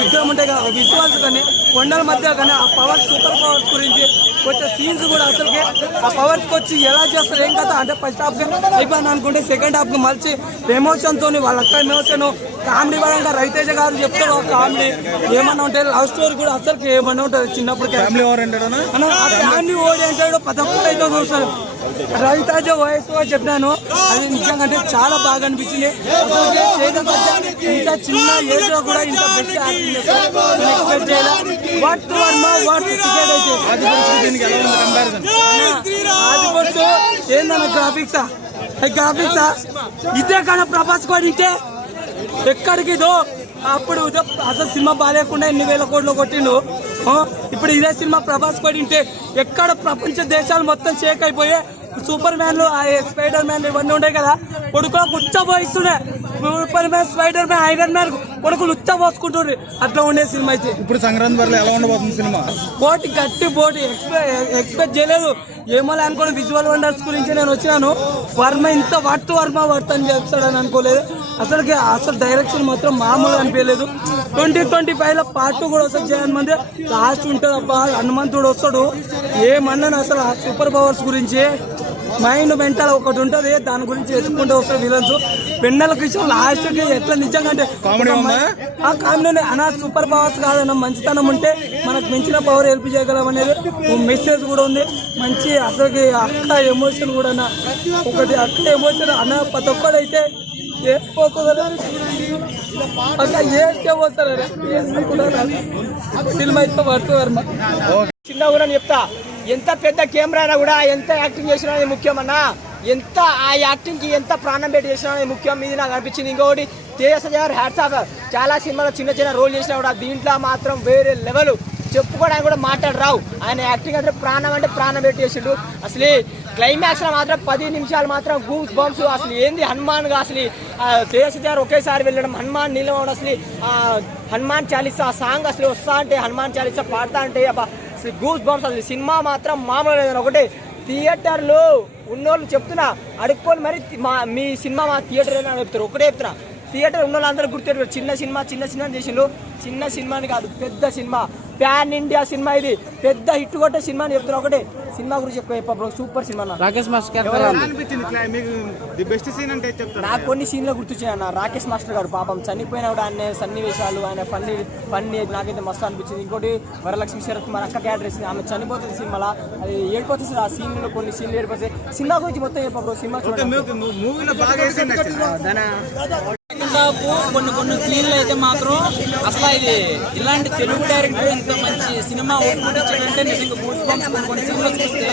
విగ్రహం ఉంటాయి కదా విజువల్స్ కానీ కొండల మధ్య కానీ ఆ పవర్ సూపర్ పవర్స్ గురించి వచ్చే సీన్స్ కూడా అసలుకి ఆ పవర్స్కి వచ్చి ఎలా చేస్తారు ఏం కదా అంటే ఫస్ట్ హాఫ్ అయిపోయింది అనుకుంటే సెకండ్ హాఫ్కి మలిచి ఎమోషన్తో వాళ్ళ అక్క ఎమోషన్ కామెడీ పరంగా రవితేజ గారు చెప్తారు కామెడీ ఏమన్నా ఉంటాయి లవ్ స్టోరీ కూడా అసలుకి ఏమన్నా ఉంటుంది చిన్నప్పుడు ఫ్యామిలీ ఓరియంటెడ్ పదకొండు అయితే చూస్తారు రవితేజ వయసు చెప్పినాను అది నిజంగా అంటే చాలా బాగా అనిపించింది ఇంత చిన్న ఏజ్ లో కూడా ఇంత బెస్ట్ యాక్టింగ్ ఎక్స్పెక్ట్ చేయాలి వర్త్ వర్మ వర్త్ టికెట్ అయితే ఏందన్న గ్రాఫిక్సా ఇదే కానీ ప్రభాస్ కూడా ఇంటే ఎక్కడికి ఇదో అప్పుడు అసలు సినిమా బాగాలేకుండా 8,000 కోట్లు కొట్టిండు ఇప్పుడు ఇదే సినిమా ప్రభాస్ కొట్టింటే ఎక్కడ ప్రపంచ దేశాలు మొత్తం షేక్ అయిపోయి సూపర్ మ్యాన్లు స్పైడర్ మ్యాన్ ఇవన్నీ ఉంటాయి కదా కొడుకులకు ఉచ్చబోయిస్తున్నాయి Superman Spider-Man iron man కొడుకులు ఉచ్చబోసుకుంటుండ్రు అట్లా ఉండే సినిమా అయితే ఇప్పుడు సంక్రాంతి వల్ల ఎలా ఉండబోతుంది సినిమా పోటీ గట్టి పోటీ ఎక్స్పెక్ట్ చేయలేదు ఏమో అనుకోండి విజువల్ వండర్స్ గురించి నేను వచ్చినాను వర్మ ఇంత వర్మ అని చెప్తాడని అనుకోలేదు అసలు డైరెక్షన్ మాత్రం మామూలుగా అనిపించలేదు 2025 లో పార్ట్ 2 కూడా వస్తుంది జగన్ మంది లాస్ట్ ఉంటుంది అబ్బా హనుమంతుడు వస్తాడు ఏమన్నాను అసలు ఆ సూపర్ పవర్స్ గురించి మైండ్ మెంటల్ ఒకటి ఉంటుంది దాని గురించి ఎత్తుకుంటూ వస్తారు విలన్స్ పెన్నెల కృష్ణ లాస్ట్ కి ఎట్లా నిజంగా అంటే ఆ కామెడీ అనా సూపర్ పవర్స్ కాదన్న మంచితనం ఉంటే మనకు మించిన పవర్ హెల్ప్ చేయగలం అనేది మెసేజ్ కూడా ఉంది మంచి అసలు అక్క ఎమోషన్ కూడా ఒకటి అక్క ఎమోషన్ అన్న ప్రతి ఒక్కడైతే సినిమా అయితే వర్త్ వర్మ చిన్న కూడా చెప్తా ఎంత పెద్ద కెమెరా అయినా కూడా ఎంత యాక్టింగ్ చేసినా ముఖ్యం అన్నా ఎంత ఆ యాక్టింగ్ కి ఎంత ప్రాణం పెట్టి చేసినా ముఖ్యం ఇది నాకు అనిపించింది ఇంకొకటి తేజ గారు హ్యాట్స్ ఆఫ్ చాలా సినిమాలో చిన్న రోల్ చేసినా కూడా దీంట్లో మాత్రం వేరే లెవెల్ చెప్పుకోవడానికి కూడా మాట్లాడరావు ఆయన యాక్టింగ్ అంటే ప్రాణం పెట్టి చేసిండు అసలు క్లైమాక్స్ లో మాత్రం 10 నిమిషాలు మాత్రం గూస్ బంప్స్ అసలు ఏంది హనుమాన్ గా అసలు తేజ గారు ఒకేసారి వెళ్ళడం హనుమాన్ నిలవడం అసలు హనుమాన్ చాలీసా సాంగ్ అసలు వస్తా అంటే హనుమాన్ చాలీసా పాడతా అంటే అసలు గూస్ బంప్స్ అసలు సినిమా మాత్రం మామూలు లేదు ఒకటి థియేటర్లు ఉన్నోళ్ళు చెప్తున్నా అడుక్కొని మరి మీ సినిమా మా థియేటర్ అని చెప్తారు ఒకటే చెప్తున్నా థియేటర్ ఉన్న వాళ్ళు అందరూ గుర్తు చిన్న సినిమా చేసిండు చిన్న సినిమాని కాదు పెద్ద సినిమా ప్యాన్ ఇండియా సినిమా ఇది పెద్ద హిట్ కొట్టే సినిమా అని చెప్తున్నా ఒకటే సినిమా గురించి ఎక్కువ సూపర్ సినిమా రాకేష్ మాస్టర్ నాకు కొన్ని సీన్లు గుర్తొచ్చాయన్న రాకేష్ మాస్టర్ గారు పాపం చనిపోయిన కూడా ఆయన సన్నివేశాలు ఆయన ఫన్నీ నాకైతే మస్తు అనిపించింది ఇంకోటి వరలక్ష్మి శరత్ మన అక్క క్యారెక్టర్ వేసింది ఆమె చనిపోతుంది సినిమాలో అది ఏడిపోతుంది ఆ సీన్లో కొన్ని సీన్లు ఏడిపోతాయి సినిమా గురించి మొత్తం చెప్పు సినిమా చూడండి కొన్ని సీన్లు అయితే మాత్రం అసలు ఇది ఇలాంటి తెలుగు డైరెక్టర్ ఎంత మంచి సినిమా ఒప్పుకుంటే నిజంగా గూస్ బంప్స్ కొన్ని సీన్లు చూస్తే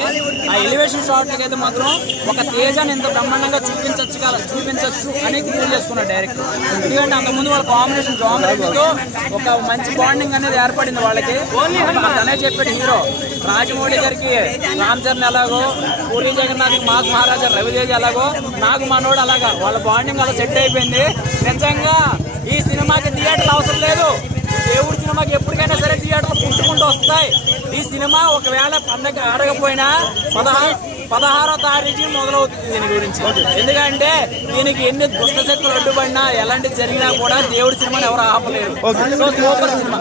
ఆ ఎలివేషన్ షాట్లకి అయితే మాత్రం ఒక తేజాన్ని ఎంత బ్రహ్మాండంగా చూపించచ్చు అని ప్రూవ్ చేసుకున్నాడు డైరెక్టర్ ఎందుకంటే అంతకుముందు వాళ్ళ కాంబినేషన్ జాన్ రెడ్డితో ఒక మంచి బాండింగ్ అనేది ఏర్పడింది వాళ్ళకి తనే చెప్పాడు హీరో రాజమౌళి గారికి రామ్ చరణ్ ఎలాగో పూరి జగన్నాథ్ మాస్ మహారాజా రవితేజ ఎలాగో నాకు మనోడు అలాగా వాళ్ళ బాండింగ్ అలా సెట్ అయిపోయింది నిజంగా ఈ సినిమాకి థియేటర్లు అవసరం లేదు దేవుడి సినిమాకి ఎప్పటికైనా సరే థియేటర్లు పుట్టుకుంటూ వస్తాయి ఈ సినిమా ఒకవేళ పండగ ఆడకపోయినా 16వ తారీఖు మొదలవుతుంది దీని గురించి ఎందుకంటే దీనికి ఎన్ని దుష్టశక్తులు అడ్డుపడినా ఎలాంటి జరిగినా కూడా దేవుడి సినిమాని ఎవరు ఆపలేరు సో సూపర్ సినిమా